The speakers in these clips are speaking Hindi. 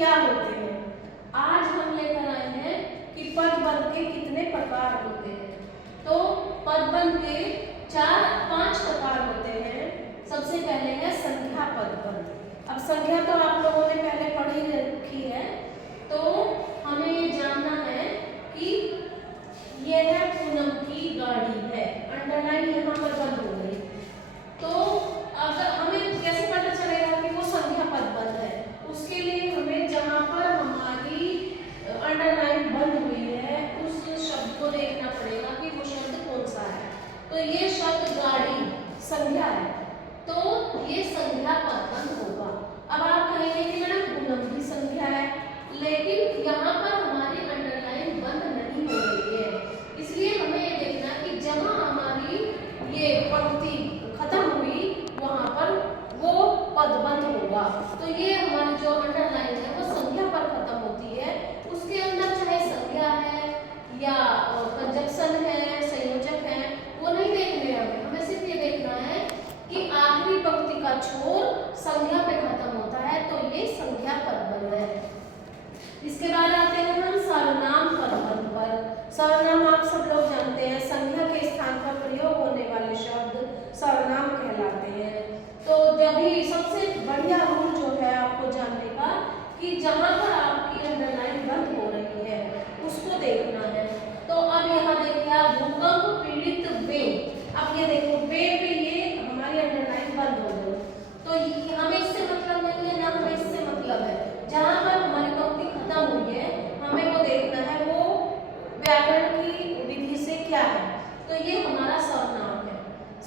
क्या होते हैं। आज हम लेकर आए हैं कि पदबंध के कितने प्रकार होते हैं। तो पदबंध के 4-5 प्रकार होते हैं। सबसे पहले है संख्या पदबंध। अब संख्या तो आप लोगों ने पहले पढ़ी रखी है, तो हमें ये जानना है कि ये है पूनम की गाड़ी है, अंडरलाइन यहाँ पर बंद हो गई। तो अगर हमें कैसे पता चलेगा कि वो संख्या पदबंध है, उसके लिए हमें जहाँ पर हमारी अंडरलाइन बंद हुई है उस शब्द को देखना पड़ेगा कि वो शब्द कौन सा है। तो ये शब्द गाड़ी संख्या है, तो ये संख्या पदबंध होगा। अब आप कहेंगे कि मैडम पूनम की संख्या है, लेकिन यहाँ पर हमारी अंडरलाइन बंद नहीं हो रही है, इसलिए हमें ये देखना कि जहाँ हमारी ये पंक्ति खत्म हुई वहाँ पर वो पदबंध होगा। तो ये हमारी जो अंडरलाइन है वो संख्या पर खत्म होती है, उसके अंदर चाहे संख्या है या कंजक्शन है, संयोजक है, वो नहीं देखने हमें सिर्फ ये देखना है कि आखिरी पंक्ति का छोर संख्या पे खत्म होता है, तो ये संख्या पदबंध है। इसके बाद आते हैं हम सर्वनाम पदबंध पर। सर्वनाम आप सब लोग जानते हैं, संख्या के स्थान पर प्रयोग होने वाले शब्द सर्वनाम कहलाते हैं। तो जब भी सबसे बढ़िया रूल जो है आपको जानने का कि जहाँ पर आपकी अंडरलाइन बंद हो रही है उसको देखना है। तो अब यहाँ देखिए आप भूकंप पीड़ित बे, अब ये देखो बे पे ये हमारी अंडरलाइन बंद हो गई, तो हमें इससे मतलब नहीं है, ना हमें इससे मतलब है। जहाँ पर हमारी पंक्ति खत्म हुई है हमें वो देखना है वो व्याकरण की विधि से क्या है। तो ये हमारा सर्वनाम है।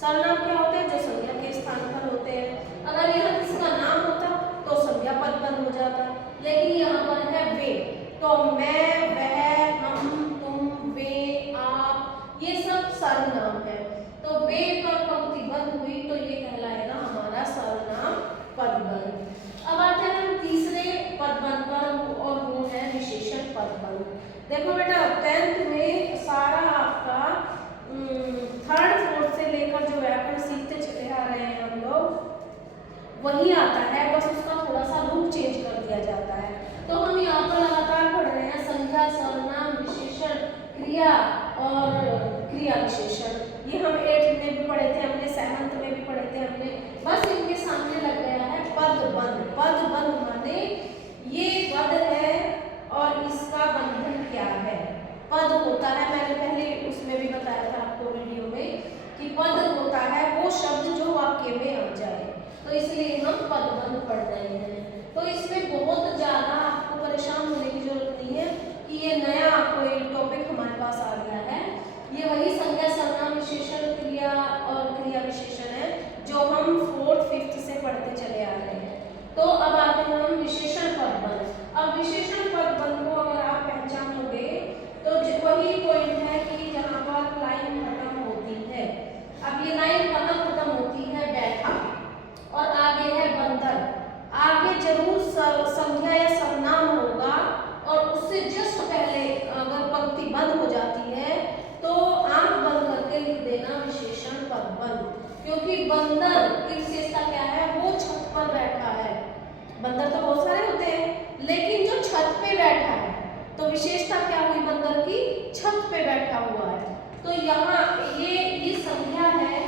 सर्वनाम क्या होते हैं? जो संज्ञा के स्थान पर होते हैं। अगर यहाँ किसी का नाम होता तो संज्ञा पदबंध हो जाता, लेकिन यहाँ पर है वे, तो मैं, वह, हम, तुम, वे, आप, ये सब सर्वनाम है। तो वे पर पंक्ति बंद हुई तो ये कहलाएगा हमारा सर्वनाम पदबंध। अब आते हैं हम तीसरे पदबंध पर और वो है विशेषण पदबंध। देखो बेटा 10th में सारा आपका 3rd 4th से लेकर जो व्याकरण सीखते चले आ रहे हैं हम लोग वही आता है, बस उसका थोड़ा सा रूप चेंज कर दिया जाता है। तो हम यहाँ पर लगातार पढ़ रहे हैं संज्ञा, सर्वनाम, विशेषण, क्रिया और क्रिया विशेषण। ये हम 8th में भी पढ़े थे हमने, 7th में भी पढ़े थे हमने। बस इनके सामने लग गया है पदबंध। पदबंध माने ये पद है और इसका बंधन क्या है। पद होता है, मैंने पहले उसमें भी बताया था आपको वीडियो में कि पद होता है वो शब्द जो वाक्य में आ जाए, तो इसलिए हम पदबंध पढ़ रहे हैं। तो इसमें बहुत ज़्यादा आपको परेशान होने की जरूरत नहीं है कि ये नया कोई टॉपिक हमारे पास आ गया है। ये वही संज्ञा, सर्वनाम, विशेषण, क्रिया और क्रिया विशेषण है जो हम 4th 5th से पढ़ते चले आ रहे हैं। तो अब आते हैं हम विशेषण पदबंध। अब विशेषण पदबंध को अगर आप पहचानोगे तो वही पॉइंट है कि जहाँ पर लाइन खत्म होती है। अब ये लाइन खत्म होती है बैठा और आगे है बंदर, आगे जरूर संज्ञा या सर्वनाम होगा और उससे जस्ट पहले अगर पंक्ति बंद हो जाती है तो आंख बंद करके लिख देना विशेषण पदबंध, क्योंकि बंदर की विशेषता क्या है? वो छत पर बैठा है। बंदर तो बहुत सारे होते हैं लेकिन जो छत पे बैठा है, तो विशेषता क्या हुई बंदर की? छत पे बैठा हुआ है। तो यहाँ ये संज्ञा है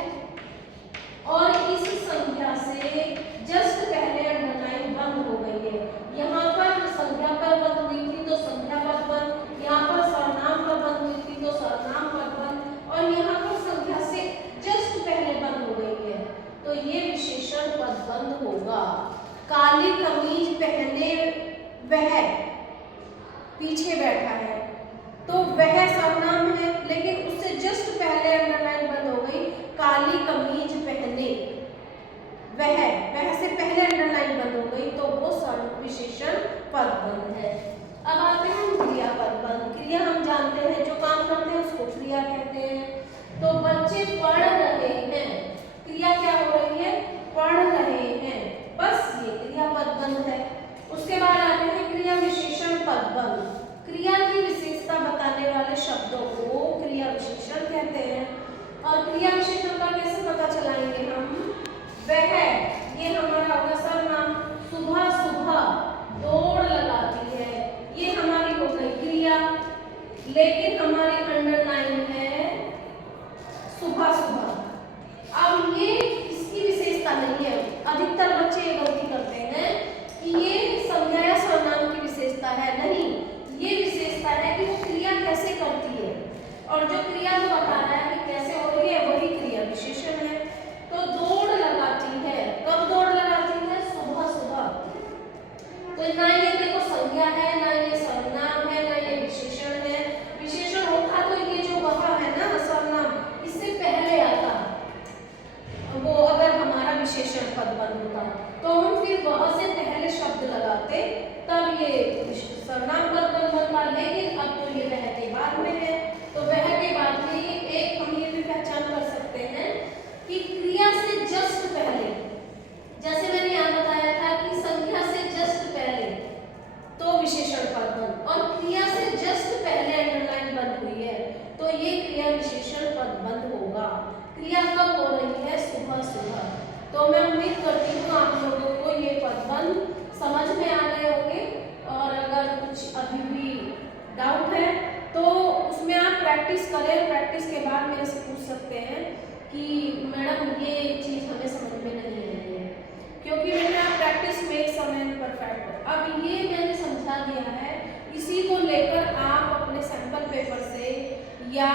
और इस संज्ञा से जस्ट पहले अंडरलाइन बंद हो गई है। यहाँ पर संज्ञा पर बंद हुई थी तो संज्ञा पदबंध, यहाँ पर सर्वनाम पर बंद हुई थी तो सर्वनाम पदबंध, और यहाँ पर संज्ञा से जस्ट पहले बंद हो गई है तो ये विशेषण पदबंध होगा। काली कमीज पहने वह पीछे बैठा है, तो वह सर्वनाम है लेकिन उससे जस्ट पहले अंडरलाइन बंद हो गई। काली कमीज पहने वह से पहले अंडरलाइन बंद हो गई तो वो विशेषण पदबंध है। अब आते हैं क्रिया पदबंध। क्रिया हम जानते हैं, जो काम करते हैं उसको क्रिया कहते हैं। तो बच्चे पढ़ रहे हैं, क्रिया क्या हो रही है? पढ़ रहे हैं, बस ये क्रिया पदबंध है। उसके बाद आते हैं क्रिया विशेषण पदबंध। क्रिया की विशेषता बताने वाले शब्दों को क्रिया विशेषण कहते हैं। और क्रिया विशेषण का कैसे पता चलाएंगे हम? वह, ये हमारा होगा सर्वनाम। सुबह सुबह दौड़ लगा पदबंध होता, तो हम फिर वह से पहले शब्द लगाते तब ये सर्वनाम पदबंध बनता। लेकिन अब तो ये वह के बाद में है, तो वह के बाद में एक हम ये भी पहचान कर सकते हैं कि क्रिया से जस्ट पहले, जैसे मैंने यहाँ बताया था कि संख्या से जस्ट पहले तो विशेषण पदबंध, और क्रिया से जस्ट पहले अंडरलाइन बंद हुई है तो ये क्रिया विशेषण पदबंध होगा। क्रिया कब हो रही है? सुबह सुबह। तो मैं उम्मीद करती हूँ आप लोगों को ये पदबंध समझ में आ गए होंगे, और अगर कुछ अभी भी डाउट है तो उसमें आप प्रैक्टिस करें। प्रैक्टिस के बाद मेरे से पूछ सकते हैं कि मैडम ये चीज़ हमें समझ में नहीं आ रही है, क्योंकि मैंने आप practice makes a man perfect, अब ये मैंने समझा दिया है। इसी को लेकर आप अपने सैंपल पेपर से या